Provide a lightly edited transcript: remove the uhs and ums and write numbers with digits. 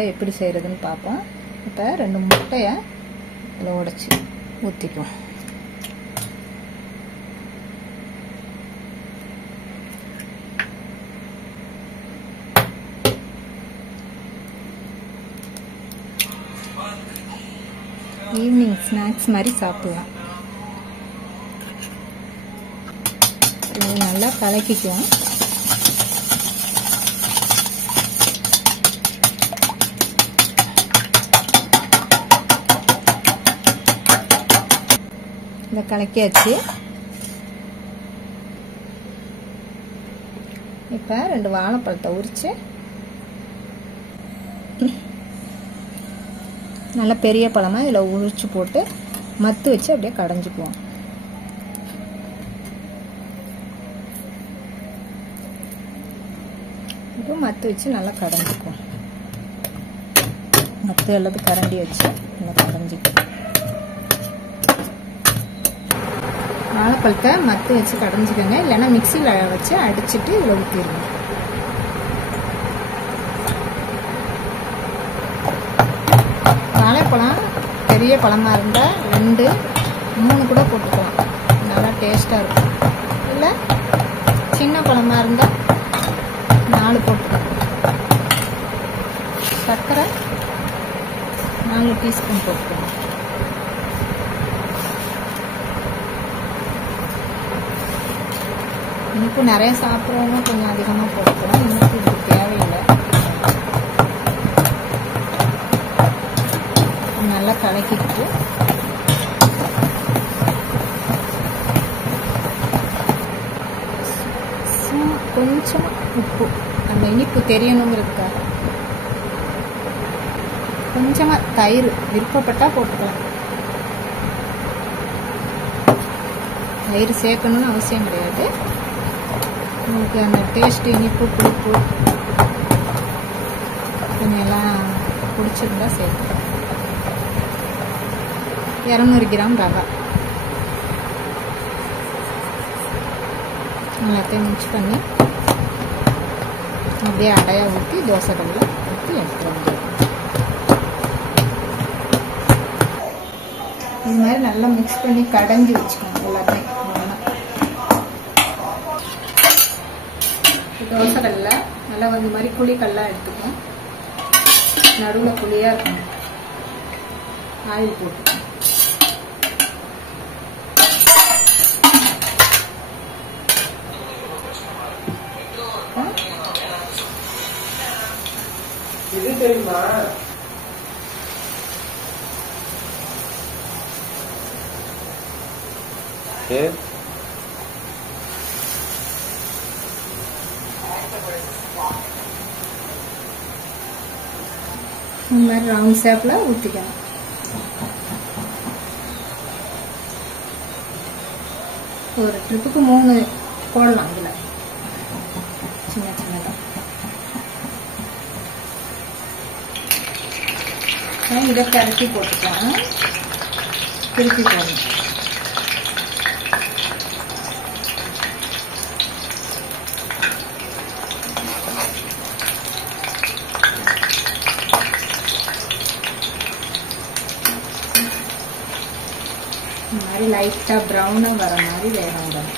பால்தா எப்படி செய்யறதுன்னு பார்ப்போம். இப்போ 2 முட்டையை இதில் உடைச்சி ஊற்றிக்குவோம். ஈவினிங் ஸ்நாக்ஸ் மாதிரி சாப்பிடலாம். இது நல்லா கலக்கிக்குவோம். இதை கலக்கியாச்சு. இப்போ 2 வாழைப்பழத்தை உரிச்சு நல்லா பெரிய பழமாக இதில் உரிச்சு போட்டு மத்து வச்சு அப்படியே கடைஞ்சிக்குவோம். இப்போ மத்து வச்சு நல்லா கடைஞ்சிக்குவோம். மத்து எல்லாத்தையும் கரண்டி வச்சு நல்லா கடைஞ்சிக்குவோம். வாழைப்பழத்தை மத்து வச்சு கடைஞ்சிக்கோங்க, இல்லைன்னா மிக்சியில் வச்சு அடிச்சுட்டு இதில் ஊற்றிடுங்க. வாழைப்பழம் பெரிய பழமாக இருந்தால் 2, 3 கூட போட்டுக்கலாம், நல்லா டேஸ்ட்டாக இருக்கும். இல்லை சின்ன பழமாக இருந்தால் 4 போட்டுக்கலாம். சர்க்கரை 4 டீஸ்பூன் போட்டுக்கலாம். இனிப்பு நிறைய சாப்பிட்றவங்க கொஞ்சம் அதிகமாக போட்டுக்கலாம். இனிப்பு இது தேவையில்லை. நல்லா கலக்கிட்டு கொஞ்சம் உப்பு, அந்த இனிப்பு தெரியணுங்கிறதுக்காக கொஞ்சமாக தயிர் விருப்பப்பட்டால் போட்டுக்கலாம். தயிர் சேர்க்கணும்னு அவசியம் கிடையாது. உங்களுக்கு அந்த டேஸ்ட் இனிப்பு புளிப்பு கொஞ்சம் எல்லாம் பிடிச்சிருந்தா சேர்த்துக்கலாம். 200 கிராம் ரவை எல்லாத்தையும் மிக்ஸ் பண்ணி அப்படியே அடையாக ஊற்றி தோசை கல்லில் ஊற்றி எடுத்துருவோம். இது மாதிரி நல்லா மிக்ஸ் பண்ணி கடைஞ்சி வச்சுக்கோங்க எல்லாத்தையும். தோசை கல்லில் நல்லா இந்த மாதிரி புளிக்கல்லாம் எடுத்துக்கணும். நடுவில் புளியாக இருக்கணும். ஆயில் போட்டுக்கணும். இது தெரியுமா? இந்த மாதிரி ரவுண்ட் ஷேப்பில் ஊற்றிக்கணும். ஒரு ட்ரிப்புக்கு 3 போடலாம். இதில் சின்ன சின்னதாக இதை கரட்டி போட்டுக்கலாம். திருப்பி போடணும். இந்த மாதிரி லைட்டாக ப்ரௌனாக வர மாதிரி வேக விடணும்.